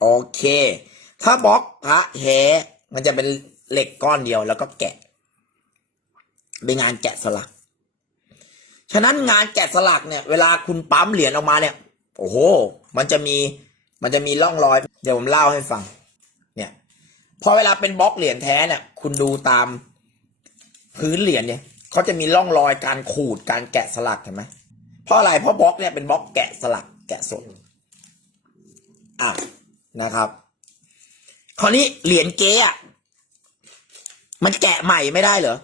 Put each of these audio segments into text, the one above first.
โอเค ถ้าบล็อกพระแท้มันจะเป็นเหล็กก้อนเดียวแล้วก็แกะ เป็นงานแกะสลัก ฉะนั้นงานแกะสลักเนี่ย เวลาคุณปั๊มเหรียญออกมาเนี่ย โอ้โห มันจะมีมันจะมีร่องรอย เดี๋ยวผมเล่าให้ฟัง เนี่ยพอเวลาเป็นบล็อกเหรียญแท้เนี่ย คุณดูตามพื้นเหรียญเนี่ยเขาจะมีร่องรอยการขูดการแกะสลักเห็นไหมเพราะอะไรเพราะบล็อกเนี่ยเป็นบล็อกแกะสลักแกะสดอะ นะครับ คราวนี้เหรียญเก๊อะมันแกะใหม่ไม่ได้เหรอ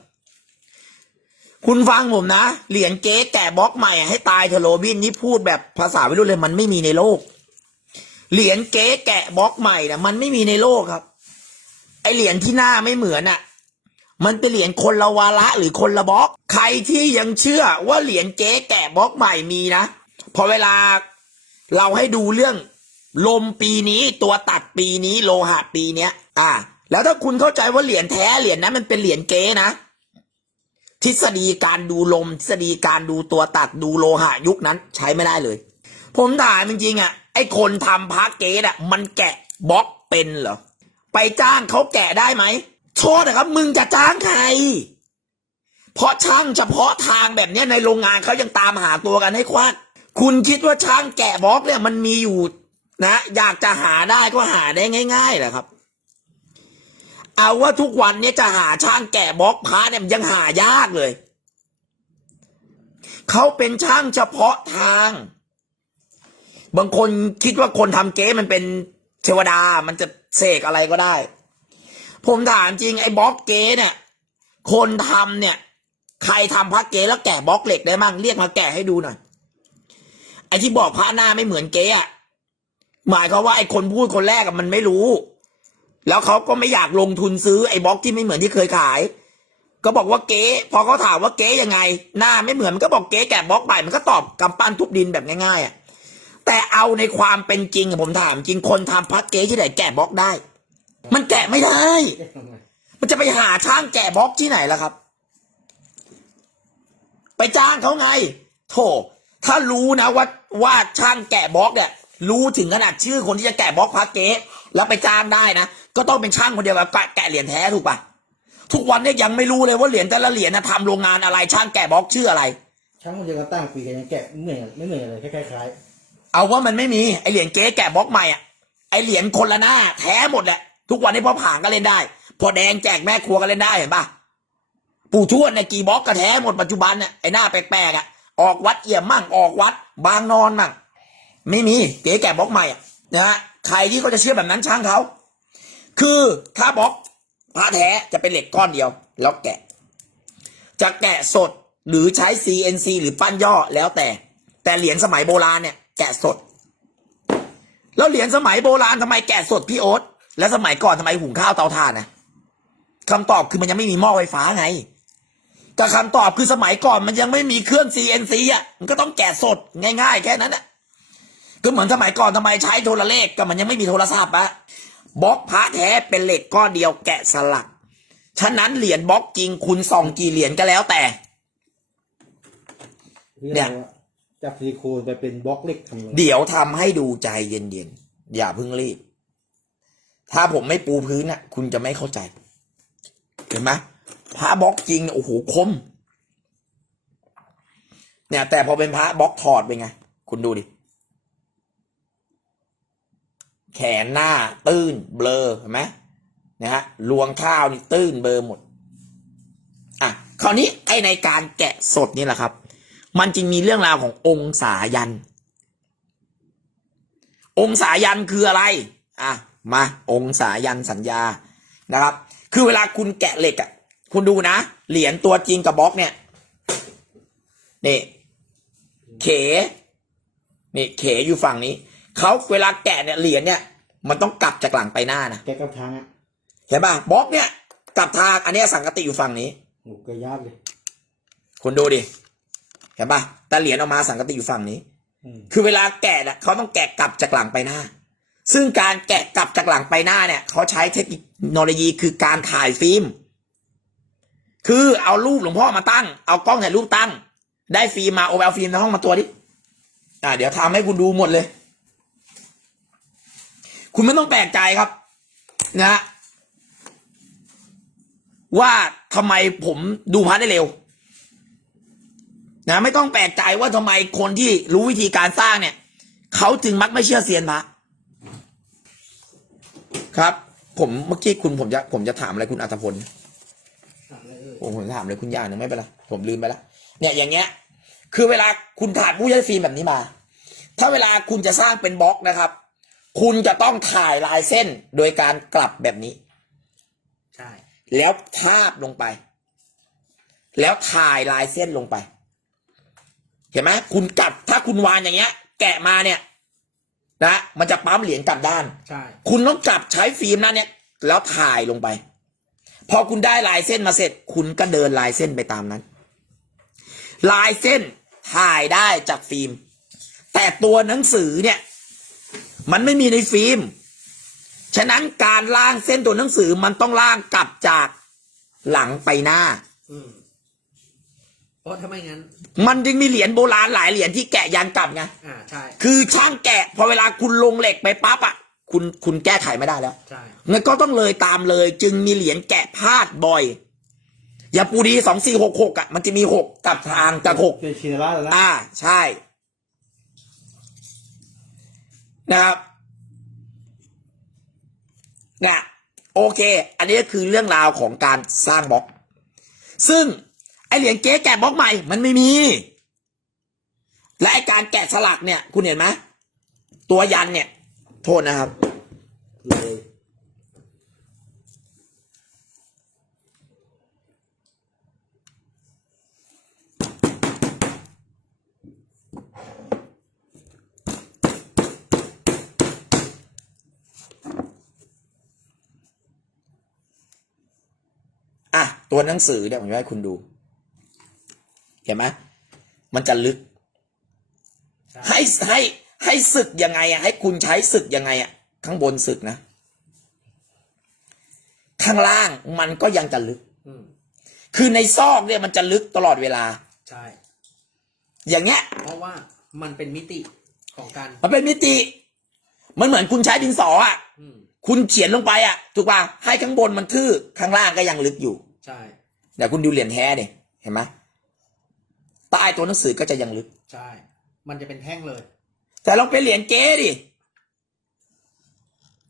คุณฟังผมนะ เหรียญเก๊แกะบล็อกใหม่ให้ตายเทอโรบินนี่พูดแบบภาษาไม่รู้เลยมันไม่มีในโลก เหรียญเก๊แกะบล็อกใหม่นะมันไม่มีในโลกครับ ไอเหรียญที่หน้าไม่เหมือนอะมันเป็นเหรียญคนละวาระหรือคนละบล็อก ใครที่ยังเชื่อว่าเหรียญเก๊แกะบล็อกใหม่มีนะ พอเวลาเราให้ดูเรื่อง ลมปีนี้ตัวตัดปีนี้โลหะปีเนี้ย อ่า แล้วถ้าคุณเข้าใจว่าเหรียญแท้เหรียญนั้นมันเป็นเหรียญเก๊นะทฤษฎีการดูลมทฤษฎีการดูตัวตัดดูโลหะยุคนั้น ใช้ไม่ได้เลย ผมถามจริงๆอะไอคนทำพระเก๊อะ มันแกะบล็อกเป็นเหรอ ไปจ้างเขาแกะได้ไหมโทษนะครับมึงจะจ้างใคร เพราะช่างเฉพาะทางแบบนี้ในโรงงานเขายังตามหาตัวกันให้ควักคุณคิดว่าช่างแกะบล็อกเนี่ยมันมีอยู่ นะอยากจะหาได้ก็หาได้ง่ายๆแหละครับ เอาว่าทุกวันนี้จะหาช่างแกะบล็อกพระเนี่ยยังหายากเลย เขาเป็นช่างเฉพาะทาง บางคนคิดว่าคนทำเก๊มันเป็นเทวดา มันจะเสกอะไรก็ได้ ผมถามจริงไอ้บล็อกเก๊เนี่ย คนทำเนี่ย ใครทำพระเก๊แล้วแกะบล็อกเหล็กได้มั่งเรียกมาแกะให้ดูหน่อยไอ้ที่บอกพระหน้าไม่เหมือนเก๊อะ หมายความว่าไอ้คนพูดคนแรกอะมันไม่รู้ แล้วเขาก็ไม่อยากลงทุนซื้อไอ้บล็อกที่ไม่เหมือนที่เคยขาย ก็บอกว่าเก๊พอเขาถามว่าเก๊ยังไง หน้าไม่เหมือนมันก็บอกเก๊แกะบล็อกไปมันก็ตอบกำปั้นทุบดินแบบง่ายๆอะแต่เอาในความเป็นจริงอะผมถามจริงคนทำพระเก๊ที่ไหนแกะบล็อกได้ มันแกะไม่ได้ มันจะไปหาช่างแกะบล็อกที่ไหนล่ะครับ ไปจ้างเขาไงโธ่ถ้ารู้นะว่าว่าช่างแกะบล็อกเนี่ย รู้ถึงขนาดชื่อคนที่จะแกะบล็อกพระเก๊แล้วไปจ้างได้นะ ก็ต้องเป็นช่างคนเดียวกับแกะเหรียญแท้ถูกปะทุกวันเนี่ยยังไม่รู้เลยว่าเหรียญแต่ละเหรียญนะทำโรงงานอะไรช่างแกะบล็อกชื่ออะไร ช่างคนเดียวกันตั้งปีกันยังแกะไม่เหมือนไม่เหมือนอะไรคล้ายเอาว่ามันไม่มีไอเหรียญเก๊แกะบล็อกใหม่อะไอเหรียญคนละหน้า แท้หมดแหละทุกวันนี้พอผ่านก็เล่นได้ พอแดงแจกแม่ครัวก็เล่นได้เห็นปะปู่ทวดเนี่ยกี่บล็อกก็แท้หมดปัจจุบันเนี่ยไอหน้าแปลกๆอะออกวัดเอี่ยมมั่งออกวัด บางนอนมั่ง ไม่มีเก๊แกะบล็อกใหม่อะนะฮะใครที่เขาจะเชื่อแบบนั้นช่างเขาคือถ้าบล็อกพระแท้จะเป็นเหล็กก้อนเดียว แล้วแกะ จะแกะสดหรือใช้ CNC หรือปั้นย่อแล้วแต่ แต่เหรียญสมัยโบราณเนี่ยแกะสด แล้วเหรียญสมัยโบราณทำไมแกะสดพี่โอ๊ตแล้วสมัยก่อนทำไมหุงข้าวเตาถ่านนะคำตอบคือมันยังไม่มีหม้อไฟฟ้าไงแต่คำตอบคือสมัยก่อนมันยังไม่มีเครื่อง CNC อะมันก็ต้องแกะสดง่าย ๆ แค่นั้นอะ ก็เหมือนสมัยก่อนทำไมใช้โทรเลขก็มันยังไม่มีโทรศัพท์อะบล็อกพระแท้เป็นเหล็กก้อนเดียวแกะสลัก ฉะนั้นเหรียญบล็อกจริงคุณส่องกี่เหรียญก็แล้วแต่ๆที่เนี่เรายจับซิลิโคนไปเป็นบล็อกเหล็กทำไงเดี๋ยวทำให้ดูใจเย็นๆ อย่าเพิ่งรีบ ถ้าผมไม่ปูพื้นน่ะ คุณจะไม่เข้าใจ เห็นไหมพระบล็อกจริงเนี่ยโอ้โหคม เนี่ย แต่พอเป็นพระบล็อกถอดเป็นไง คุณดูดิ แขนหน้าตื้นเบลอเห็นไหมนะฮะรวงข้าวนี่ตื้นเบลอหมดอะคราวนี้ไอในการแกะสดนี่แหละครับ มันจึงมีเรื่องราวขององศายัน องศายันคืออะไรอะมาองศายันสัญญานะครับ คือเวลาคุณแกะเหล็กอะคุณดูนะ เหรียญตัวจริงกับบล็อกเนี่ยนี่เขนี่เขอยู่ฝั่งนี้เขาเวลาแกะเนี่ยเหรียญเนี่ย มันต้องกลับจากหลังไปหน้านะแกะกับทางอะเห็นป่ะบล็อกเนี่ยกลับทางอันเนี้ยสังกติอยู่ฝั่งนี้โอ้ก็ยากเลยคุณดูดิเห็นป่ะแต่เหรียญออกมาสังกติอยู่ฝั่งนี้อืมคือเวลาแกะเนี่ยเขาต้องแกะกลับจากหลังไปหน้า ซึ่งการแกะกลับจากหลังไปหน้าเนี่ยเขาใช้เทคโนโลยีคือการถ่ายฟิล์มคือเอารูปหลวงพ่อมาตั้ง เอากล้องถ่ายรูปตั้ง ได้ฟิล์มมาโอเอาฟิล์มในห้องมาตัวดิอ่าเดี๋ยวทำให้คุณดูหมดเลย คุณไม่ต้องแปลกใจครับ นะ ว่าทำไมผมดูพระได้เร็ว นะ ไม่ต้องแปลกใจว่าทำไมคนที่รู้วิธีการสร้างเนี่ย เขาจึงมักไม่เชื่อเซียนพระครับ ผมเมื่อกี้คุณผมจะผมจะถามอะไรคุณอัตพลผมผมถามเลยคุณย่าหนึ่งไม่เป็นไรผมลืมไปแล้วเนี่ยอย่างเงี้ย คือเวลาคุณถ่ายผู้ใช้ฟิล์มแบบนี้มา ถ้าเวลาคุณจะสร้างเป็นบล็อกนะครับ คุณจะต้องถ่ายลายเส้นโดยการกลับแบบนี้ ใช่ แล้วทาบลงไป แล้วถ่ายลายเส้นลงไป เห็นไหมคุณกลับถ้าคุณวานอย่างเงี้ย แกะมาเนี่ย นะ มันจะปั๊มเหรียญกลับด้าน ใช่ คุณต้องกลับใช้ฟิล์มหนั้นเนี่ย แล้วถ่ายลงไป พอคุณได้ลายเส้นมาเสร็จ คุณก็เดินลายเส้นไปตามนั้น ลายเส้นถ่ายได้จากฟิล์ม แต่ตัวหนังสือเนี่ย มันไม่มีในฟิล์ม ฉะนั้นการล่างเส้นตัวหนังสือมันต้องล่างกลับจากหลังไปหน้า อืมเพราะถ้าไม่งั้น มันจึงมีเหรียญโบราณหลายเหรียญที่แกะยันกลับไง อ่าใช่คือช่างแกะ พอเวลาคุณลงเหล็กไปปั๊บอะ คุณคุณแก้ไขไม่ได้แล้ว ใช่งั้นก็ต้องเลยตามเลย จึงมีเหรียญแกะพลาดบ่อย อย่าปูดีสองสี่หกหกอะ มันจะมีหกกลับทางจากหกเป็นชินราชแล้วนะ อ่า ใช่ นะครับเนี่ยโอเค อันนี้ก็คือเรื่องราวของการสร้างบล็อก ซึ่งไอเหรียญเก๊แกะบล็อกใหม่มันไม่มี และไอการแกะสลักเนี่ย คุณเห็นไหมตัวยันเนี่ย โทษนะครับเลย ตัวหนังสือเนี่ยผมจะให้คุณดู เห็นไหมมันจะลึกใช่ให้ให้ให้ศึกยังไงอะให้คุณใช้ศึกยังไงอะข้างบนศึกนะ ข้างล่างมันก็ยังจะลึกอืมคือในซอกเนี่ยมันจะลึกตลอดเวลา ใช่ อย่างเงี้ย เพราะว่ามันเป็นมิติของการมันเป็นมิติ มันเหมือนคุณใช้ดินสออะอืมคุณเขียนลงไปอะ ถูกป่ะให้ข้างบนมันทื่อข้างล่างก็ยังลึกอยู่ ใช่เดี๋ยวคุณดูเหรียญแท้เนี่ยเห็นไหมใต้ตัวหนังสือก็จะยังลึก ใช่ มันจะเป็นแท่งเลย แต่ลองเป็นเหรียญเก๊ดิ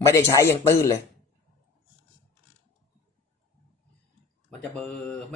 ไม่ได้ใช้ยังตื้นเลย มันจะเบลอร์